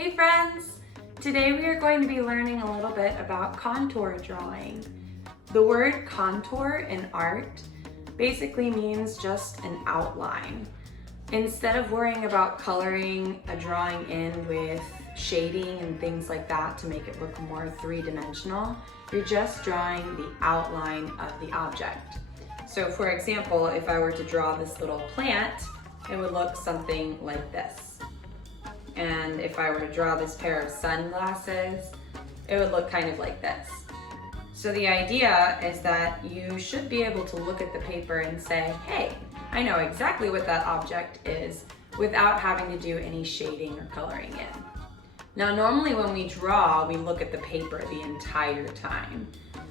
Hey friends! Today we are going to be learning a little bit about contour drawing. The word contour in art basically means just an outline. Instead of worrying about coloring a drawing in with shading and things like that to make it look more three-dimensional, you're just drawing the outline of the object. So for example, if I were to draw this little plant, it would look something like this. And if I were to draw this pair of sunglasses, it would look kind of like this. So the idea is that you should be able to look at the paper and say, hey, I know exactly what that object is without having to do any shading or coloring in. Now normally when we draw, we look at the paper the entire time.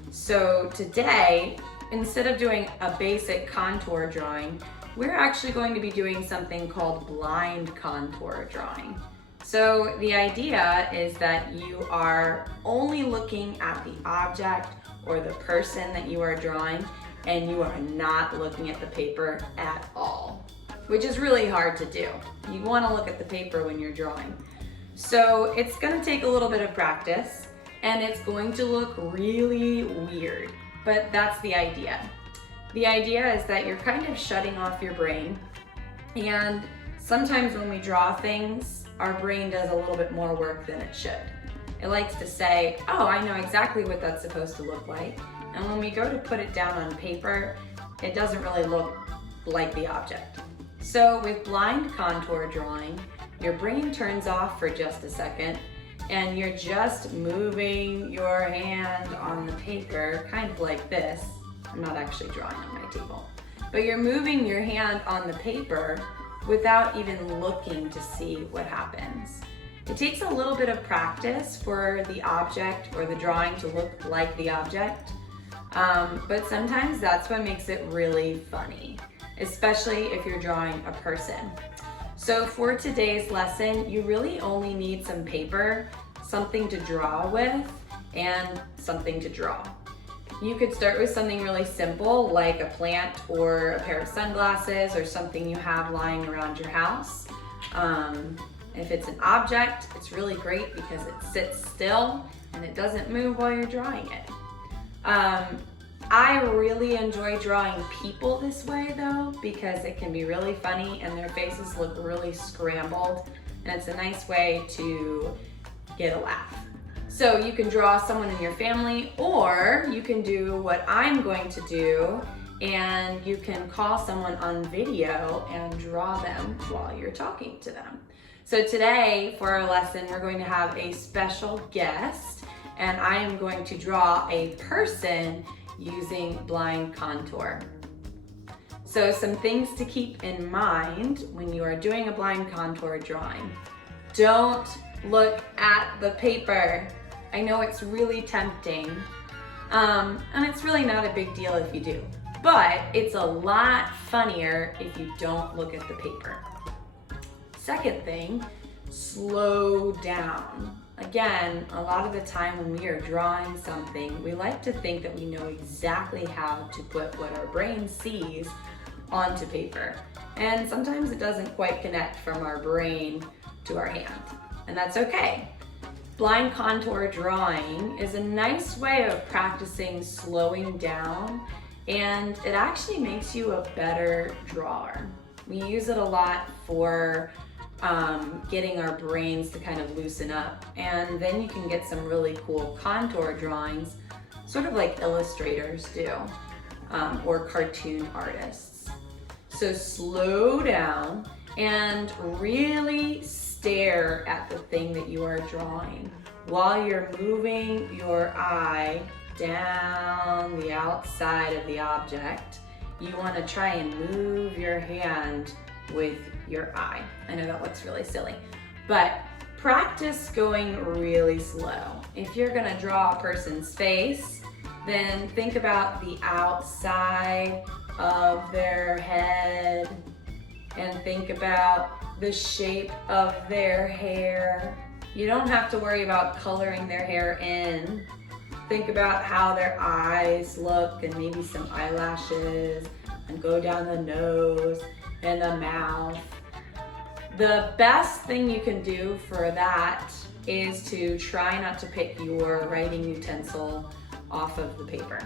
So today, instead of doing a basic contour drawing, we're actually going to be doing something called blind contour drawing. So the idea is that you are only looking at the object or the person that you are drawing, and you are not looking at the paper at all, which is really hard to do. You want to look at the paper when you're drawing. So it's going to take a little bit of practice, and it's going to look really weird, but that's the idea. The idea is that you're kind of shutting off your brain, and sometimes when we draw things, our brain does a little bit more work than it should. It likes to say, oh, I know exactly what that's supposed to look like. And when we go to put it down on paper, it doesn't really look like the object. So with blind contour drawing, your brain turns off for just a second, and you're just moving your hand on the paper, kind of like this. I'm not actually drawing on my table. But you're moving your hand on the paper without even looking to see what happens. It takes a little bit of practice for the object or the drawing to look like the object, but sometimes that's what makes it really funny, especially if you're drawing a person. So for today's lesson, you really only need some paper, something to draw with, and something to draw. You could start with something really simple like a plant or a pair of sunglasses or something you have lying around your house. If it's an object, it's really great because it sits still and it doesn't move while you're drawing it. I really enjoy drawing people this way though, because it can be really funny and their faces look really scrambled, and it's a nice way to get a laugh. So you can draw someone in your family, or you can do what I'm going to do, and you can call someone on video and draw them while you're talking to them. So today for our lesson, we're going to have a special guest, and I am going to draw a person using blind contour. So some things to keep in mind when you are doing a blind contour drawing. Don't look at the paper. I know it's really tempting, and it's really not a big deal if you do, but it's a lot funnier if you don't look at the paper. Second thing, slow down. Again, a lot of the time when we are drawing something, we like to think that we know exactly how to put what our brain sees onto paper. And sometimes it doesn't quite connect from our brain to our hand, and that's okay. Blind contour drawing is a nice way of practicing slowing down, and it actually makes you a better drawer. We use it a lot for getting our brains to kind of loosen up, and then you can get some really cool contour drawings, sort of like illustrators do, or cartoon artists. So slow down and really stare at the thing that you are drawing while you're moving your eye down the outside of the object. You want to try and move your hand with your eye. I know that looks really silly, but practice going really slow. If you're going to draw a person's face, then think about the outside of their head and think about the shape of their hair. You don't have to worry about coloring their hair in. Think about how their eyes look and maybe some eyelashes, and go down the nose and the mouth. The best thing you can do for that is to try not to pick your writing utensil off of the paper.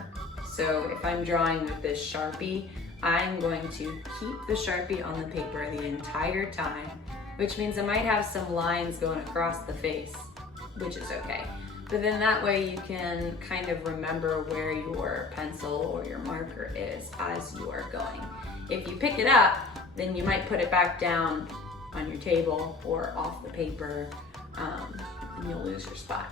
So if I'm drawing with this Sharpie, I'm going to keep the Sharpie on the paper the entire time, which means I might have some lines going across the face, which is okay. But then that way you can kind of remember where your pencil or your marker is as you are going. If you pick it up, then you might put it back down on your table or off the paper, and you'll lose your spot.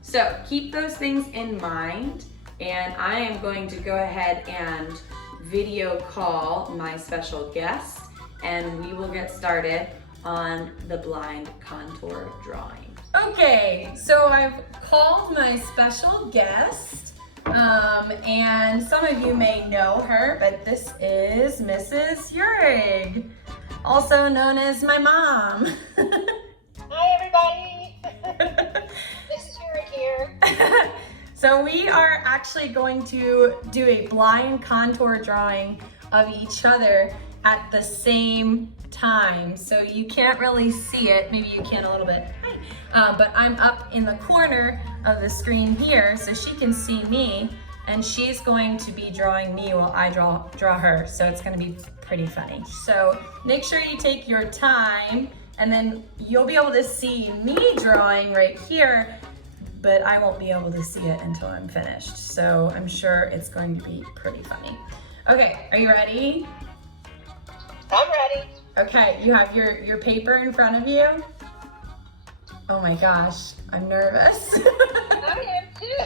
So keep those things in mind, and I am going to go ahead and video call my special guest, and we will get started on the blind contour drawing. Okay, so I've called my special guest, and some of you may know her, but this is Mrs. Urig, also known as my mom. Hi everybody, Mrs. Urig here. So we are actually going to do a blind contour drawing of each other at the same time. So you can't really see it, maybe you can a little bit, but I'm up in the corner of the screen here so she can see me, and she's going to be drawing me while I draw her. So it's gonna be pretty funny. So make sure you take your time, and then you'll be able to see me drawing right here, but I won't be able to see it until I'm finished. So I'm sure it's going to be pretty funny. Okay, are you ready? I'm ready. Okay, you have your paper in front of you? Oh my gosh, I'm nervous. I am too.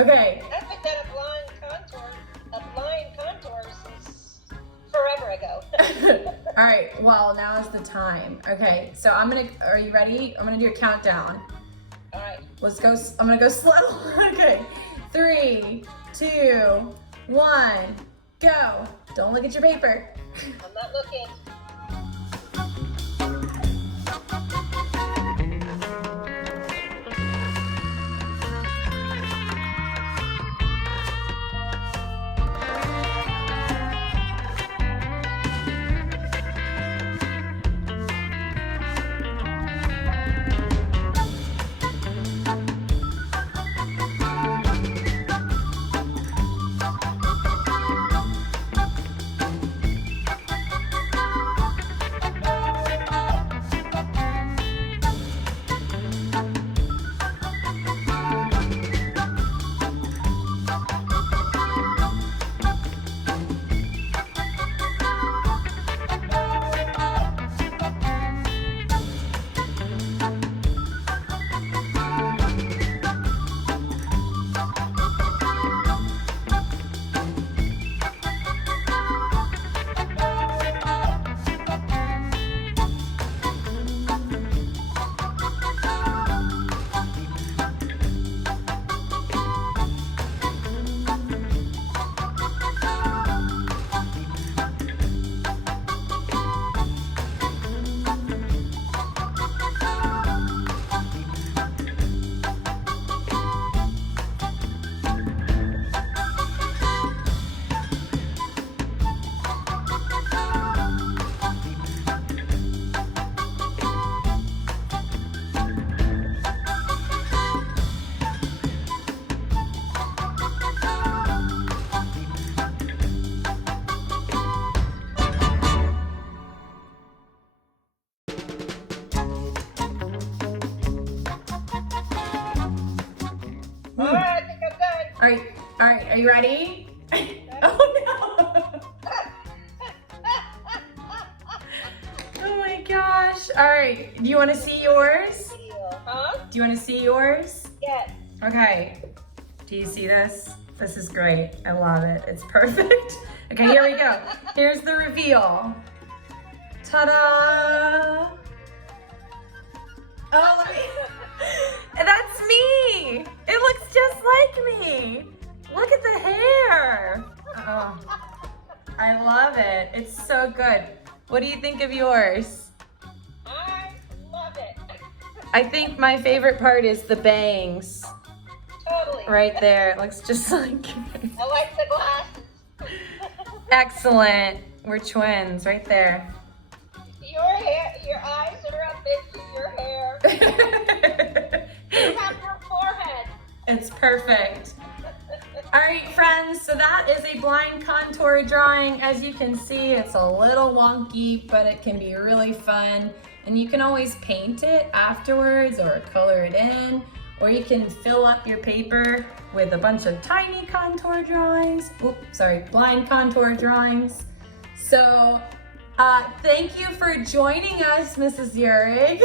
Okay. I haven't done a blind contour since forever ago. All right, well, now is the time. Okay, so are you ready? I'm gonna do a countdown. All right. Let's go, I'm gonna go slow. Okay, 3, 2, 1, go. Don't look at your paper. I'm not looking. All right, I think I'm done. All right, are you ready? Oh no! Oh my gosh. All right, do you want to see yours? Huh? Do you want to see yours? Yes. Okay. Do you see this? This is great. I love it. It's perfect. Okay, here we go. Here's the reveal. Ta-da! Oh, let me... That's me! It looks just like me! Look at the hair! Oh, I love it. It's so good. What do you think of yours? I love it. I think my favorite part is the bangs. Totally. Right there. It looks just like I like the glasses. Excellent. We're twins right there. You You have your forehead. It's perfect. All right, friends, so that is a blind contour drawing. As you can see, it's a little wonky, but it can be really fun. And you can always paint it afterwards or color it in, or you can fill up your paper with a bunch of tiny contour drawings. Blind contour drawings. So thank you for joining us, Mrs. Yurig.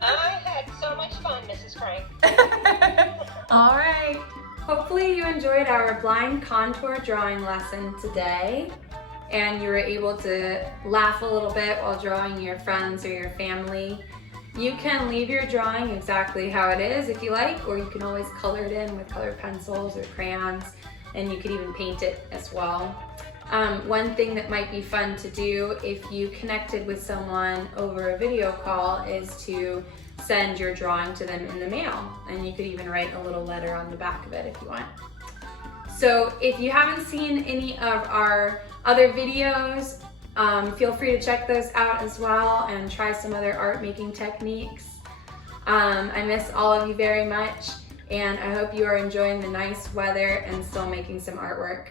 I had so much fun, Mrs. Frank. All right. Hopefully you enjoyed our blind contour drawing lesson today and you were able to laugh a little bit while drawing your friends or your family. You can leave your drawing exactly how it is if you like, or you can always color it in with colored pencils or crayons, and you could even paint it as well. One thing that might be fun to do if you connected with someone over a video call is to send your drawing to them in the mail, and you could even write a little letter on the back of it if you want. So if you haven't seen any of our other videos, feel free to check those out as well and try some other art making techniques. I miss all of you very much, and I hope you are enjoying the nice weather and still making some artwork.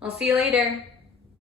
I'll see you later.